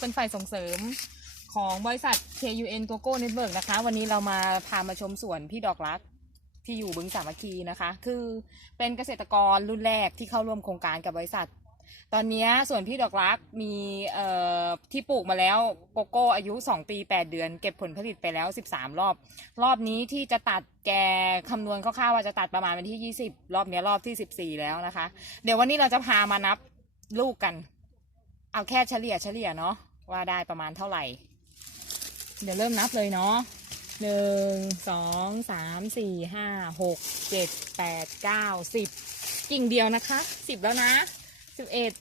เป็นฝ่ายส่งเสริมของบริษัท KUN Coco Network นะคะ วันนี้เรามาพามาชมสวนพี่ดอกรักที่อยู่บึงสามัคคีนะคะ คือเป็นเกษตรกรรุ่นแรกที่เข้าร่วมโครงการกับบริษัท ตอนนี้ส่วนพี่ดอกรักมีที่ปลูกมาแล้วโกโก้อายุ 2 ปี 8 เดือน เก็บผลผลิตไปแล้ว 13 รอบ รอบนี้ที่จะตัดแกคำนวณคร่าวๆว่าจะตัดประมาณวันที่ 20 รอบนี้รอบที่ 14 แล้วนะคะ เดี๋ยววันนี้เราจะพามานับลูกกัน เอาแค่เฉลี่ยเฉลี่ยเนาะว่าได้ประมาณเท่าไหร่ เดี๋ยวเริ่มนับเลยเนาะหนึ่งสองสามสี่ห้าหกเจ็ดแปดเก้าสิบกิ่งเดียวนะคะสิบแล้วนะสิบเอ็ด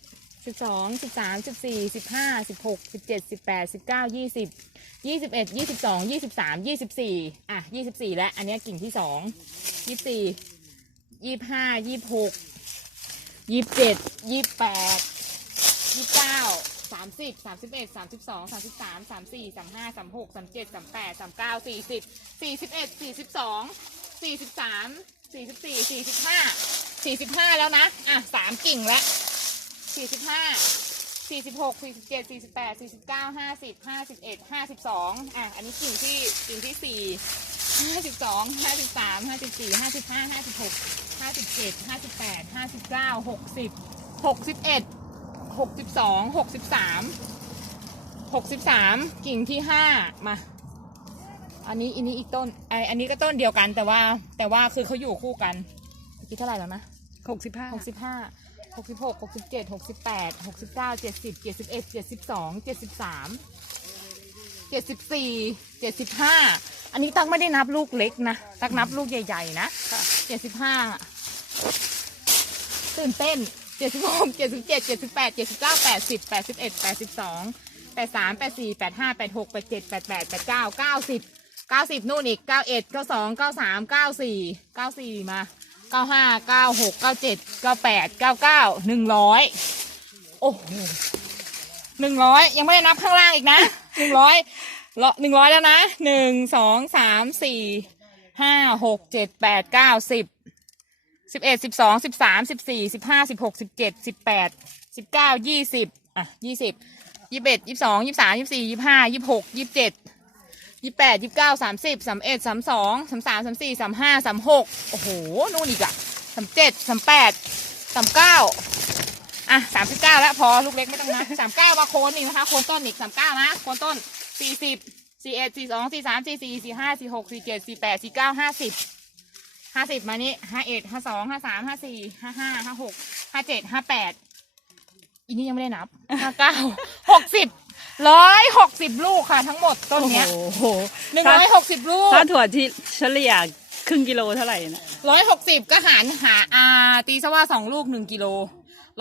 สิบสองสิบสามสิบสี่สิบห้าสิบหกสิบเจ็ดสิบแปดสิบเก้ายี่สิบยี่สิบเอ็ดยี่สิบสองยี่สิบสามยี่สิบสี่อะยี่สิบสี่แล้วอันเนี้ยกิ่งที่สองยี่สิบสี่ยี่ห้ายี่สิบหกยี่สิบเจ็ดยี่สิบแปด ยี่สิบเก้าสามสิบสามสิบเอ็ดสามสิบสองสามสิบสามสามสี่สามห้าสามหกสามเจ็ดสามแปดสามเก้าสี่สิบสี่สิบเอ็ดสี่สิบสองสี่สิบสามสี่สิบสี่สี่สิบห้าสี่สิบห้าแล้วนะ อะสามกิ่งแล้วสี่สิบห้าสี่สิบหกสี่สิบเจ็ดสี่สิบแปดสี่สิบเก้าห้าสิบห้าสิบเอ็ดห้าสิบสองอะอันนี้กิ่งที่กิ่งที่สี่ห้าสิบสองห้าสิบสามห้าสิบสี่ห้าสิบห้าห้าสิบหกห้าสิบเจ็ดห้าสิบแปดห้าสิบเก้าหกสิบหกสิบเอ็ด หกสิบสองหกสิบสามหกสิบสามกิ่งที่ห้ามา อันนี้อันนี้อีกต้นไออันนี้ก็ต้นเดียวกันแต่ว่าแต่ว่าคือเขาอยู่คู่กันเมื่อกี้เท่าไหร่แล้วนะหกสิบห้าหกสิบห้าหกสิบหกหกสิบเจ็ดหกสิบแปดหกสิบเก้าเจ็ดสิบเจ็ดสิบเอ็ดเจ็ดสิบสองเจ็ดสิบสามเจ็ดสิบสี่เจ็ดสิบห้าอันนี้ตักไม่ได้นับลูกเล็กนะตักนับลูกใหญ่ ๆ นะเจ็ดสิบห้าตื่นเต้น เจ็ดสิบหกเจ็ดสิบเจ็ดเจ็ดสิบแปดเจ็ดสิบเก้าแปดสิบแปดสิบเอ็ดแปดสิบสองแปดสามแปดสี่แปดห้าแปดหกแปดเจ็ดแปดแปดแปดเก้าเก้าสิบเก้าสิบนู่นอีกเก้าเอ็ดเก้าสองเก้าสามเก้าสี่เก้าสี่มาเก้าห้าเก้าหกเก้าเจ็ดเก้าแปดเก้าเก้าหนึ่งร้อยโอ้โหหนึ่งร้อยยังไม่ได้นับข้างล่างอีกนะหนึ่งร้อยหนึ่งร้อยแล้วนะหนึ่งสองสามสี่ห้าหกเจ็ดแปดเก้าสิบ สิบเอ็ดสิบสองสิบสามสิบสี่สิบห้าสิบหกสิบเจ็ดสิบแปดสิบเก้ายี่สิบอะยี่สิบยี่สิบเอ็ดยี่สิบสองยี่สิบสามยี่สิบสี่ยี่สิบห้ายี่สิบหกยี่สิบเจ็ดยี่สิบแปดยี่สิบเก้าสามสิบสามเอ็ดสามสองสามสามสามสี่สามห้าสามหกโอ้โห นู่นอีกอะสามเจ็ดสามแปดสามเก้าอะสามสิบเก้าแล้วพอลูกเล็กไม่ต้องนะสามเก้ามาโคนอีกนะคะโคนต้นอีกสามเก้านะโคนต้นสี่สิบสี่เอ็ดสี่สองสี่สามสี่สี่สี่ห้าสี่หกสี่เจ็ดสี่แปดสี่เก้าห้าสิบ ห้าสิบมานี้ห้าเอ็ดห้าสองห้าสามห้าสี่ห้าห้าห้าหกห้าเจ็ดห้าแปดอีนี่ยังไม่ได้นับห้าเก้าหกสิบร้อยหกสิบลูกค่ะทั้งหมดต้นเนี้ยโอ้โหหนึ่งร้อยหกสิบลูกถ้าถั่วที่เฉลี่ยครึ่งกิโลเท่าไหร่นะร้อยหกสิบก็หารหาอาตีซะว่าสองลูกหนึ่งกิโล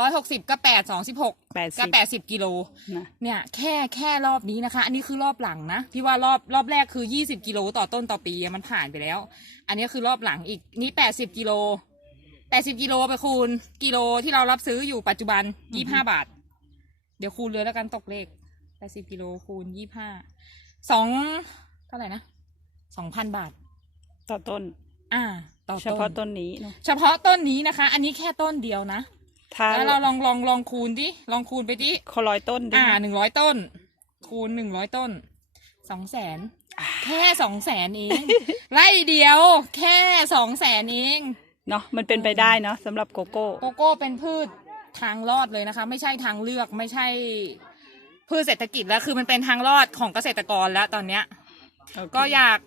ร้อยหกสิบก็แปดสองสิบหกแปดก็สิบแปดสิบกิโล นะเนี่ยแค่แค่รอบนี้นะคะ อันนี้คือรอบหลังนะที่ว่ารอบรอบแรกคือยี่สิบกิโลต่อต้นต่อปีอะมันผ่านไปแล้ว อันนี้คือรอบหลังอีกนี่แปดสิบกิโลแปดสิบกิโลไปคูณกิโลที่เรารับซื้ออยู่ปัจจุบันยี่ห้าบาท เดี๋ยวคูณเลยแล้วกันตกเลขแปดสิบกิโลคูณยี่ห้าสองเท่าไหร่นะสองพันบาท ต่อต้น อ่า ต่อเฉพาะต้นนี้เนอะเฉพาะต้นนี้นะคะ อันนี้แค่ต้นเดียวนะ ถ้าแล้วเราลองลองลองคูณดิลองคูณไปดิเขาร้อยต้นได้อ่าไหมหนึ่งร้อยต้น คูณหนึ่งร้อยต้นสองแสนแค่สองแสนเองไร่เดียว แค่สองแสนเอง เนาะมันเป็นไปได้เนาะสำหรับโกโก้ โกโก้เป็นพืชทางรอดเลยนะคะ ไม่ใช่ทางเลือกไม่ใช่พืชเศรษฐกิจแล้วคือมันเป็นทางรอดของเกษตรกรแล้วตอนเนี้ย ก็อยาก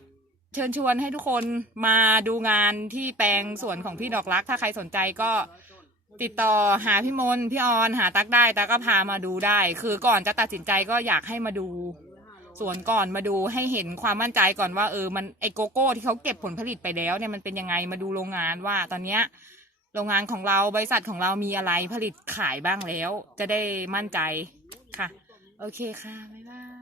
เชิญชวนให้ทุกคนมาดูงานที่แปลงสวนของพี่ดอกรัก ถ้าใครสนใจก็ ติดต่อหาพี่มนต์พี่ออนหาตักได้ตักก็พามาดูได้ คือก่อนจะตัดสินใจก็อยากให้มาดูสวนก่อนมาดูให้เห็นความมั่นใจก่อนว่าเออมันไอโกโก้ที่เขาเก็บผลผลิตไปแล้วเนี่ยมันเป็นยังไงมาดูโรงงานว่า ตอนเนี้ยโรงงานของเราบริษัทของเรามีอะไรผลิตขายบ้างแล้ว จะได้มั่นใจค่ะ โอเคค่ะบ๊ายบาย